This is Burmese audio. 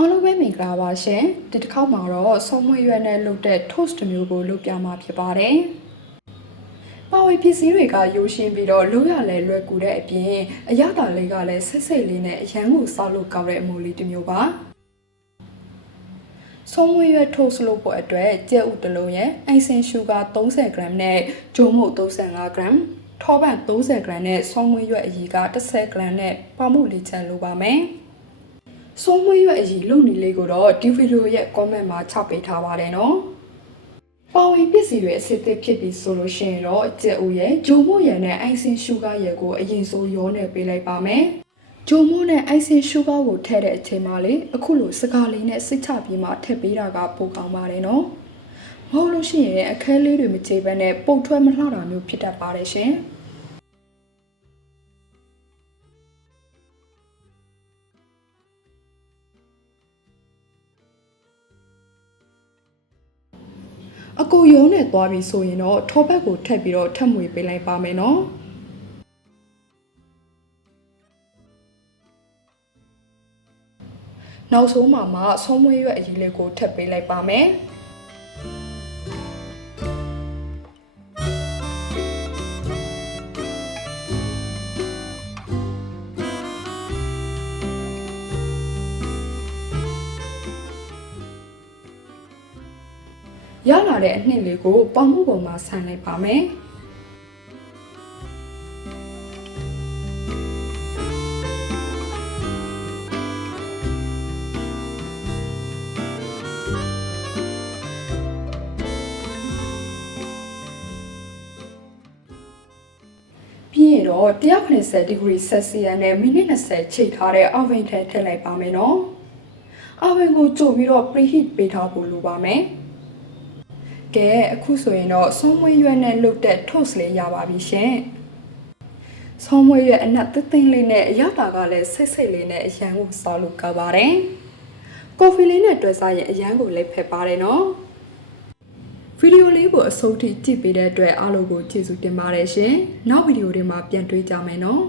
အားလုံးပဲမင်္ဂလာပါရှင်ဒီတစ်ခေါက်မှာတော့ဆောင်းမွေးရွက်နဲ့လုပ်တဲ့ toast မျိုးကိုလုပ်ပြမှာဖြစ်ပါတယ်ပါဝေပစ္စည်းတွေကရိုးရှင်းပြီးတော့လုပ်ရလဲလွယ်ကူတဲ့အပြင်အရသာလေးကလည်းဆက်စိတ်လေးနဲ့အရန်ကိုစောက်လို့ကောင်းတဲ့အမူလေးတစ်မျိုးပါဆောင်းမွေးရွက် toast လုပ်ဖို့အတွက်ကြက်ဥတစ်လုံးရဲ့အိုင်စင်ရှူဂါ 30g နဲ့ဂျုံမုတ် 35g ထောပန့် 30g နဲ့ဆောင်းမွေးရွက်အကြီးက 10g နဲ့ပေါင်မှုလေးချန်လိုပါမယ်ဆုံးမွေးရွက်အကြီးလုံနေလေးကိုတော့ဒီဗီဒီယိုရဲ့ comment မှာချပေးထားပါတယ်နော်။ပါဝင်ပစ္စည်းတွေအစစ်အသစ်ဖြစ်ပြီးဆိုလို့ရှိရင်တော့ကြက်ဥရဲ့ဂျုံမို့ရယ်နဲ့အိုင်စင်ရှူဂါရယ်ကိုအရင်ဆုံးရောနေပေးလိုက်ပါမယ်။ဂျုံမို့နဲ့အိုင်စင်ရှူဂါကိုထည့်တဲ့အချိန်မှာလေအခုလိုစကားလေးနဲ့စိတ်ချပြီးမှထည့်ပေးတာကပိုကောင်းပါတယ်နော်။မဟုတ်လို့ရှိရင်အခဲလေးတွေမချေဘဲနဲ့ပုတ်ထွက်မလှတာမျိုးဖြစ်တတ်ပါတယ်ရှင်။အကူရုံးနဲ့သွားပြီဆိုရင်တော့ထောပတ်ကိုထပ်ပြီးတော့ထပ်မွေပေးလိုက်ပါမယ်နော်နောက်ဆုံးမှာဆုံးမွေးရွက်အကြီးလေးကိုထပ်ပေးလိုက်ပါမယ်ရလာတဲ့အနှစ်လေးကိုပေါင်မှုပေါ်မှာဆန်လိုက်ပါမယ်ပြီးရင်တော့190 degree Celsius နဲ့မိနစ်20ချိန်ထားတဲ့ oven ထဲထည့်လိုက်ပါမယ်နော် oven ကိုကြိုပြီးတော့ preheat ပေးထားဖို့လိုပါမယ်ကဲအခုဆိုရင်တော့ဆုံးမွေးရွက်နဲ့လုပ်တဲ့ toast လေးရပါပြီရှင်ဆုံးမွေးရွက်အနက်သိသိလေးနဲ့အရသာကလည်းဆိတ်ဆိတ်လေးနဲ့အရန်ကိုစားလို့ကောင်းပါတယ်ကော်ဖီလေးနဲ့တွေ့စားရင်အရန်ကိုလည်းဖက်ပါတယ်နော်ဗီဒီယိုလေးကိုအဆုံးထိကြည့်ပေးတဲ့အတွက်အားလုံးကိုကျေးဇူးတင်ပါတယ်ရှင်နောက်ဗီဒီယိုတွေမှာပြန်တွေ့ကြမယ်နော်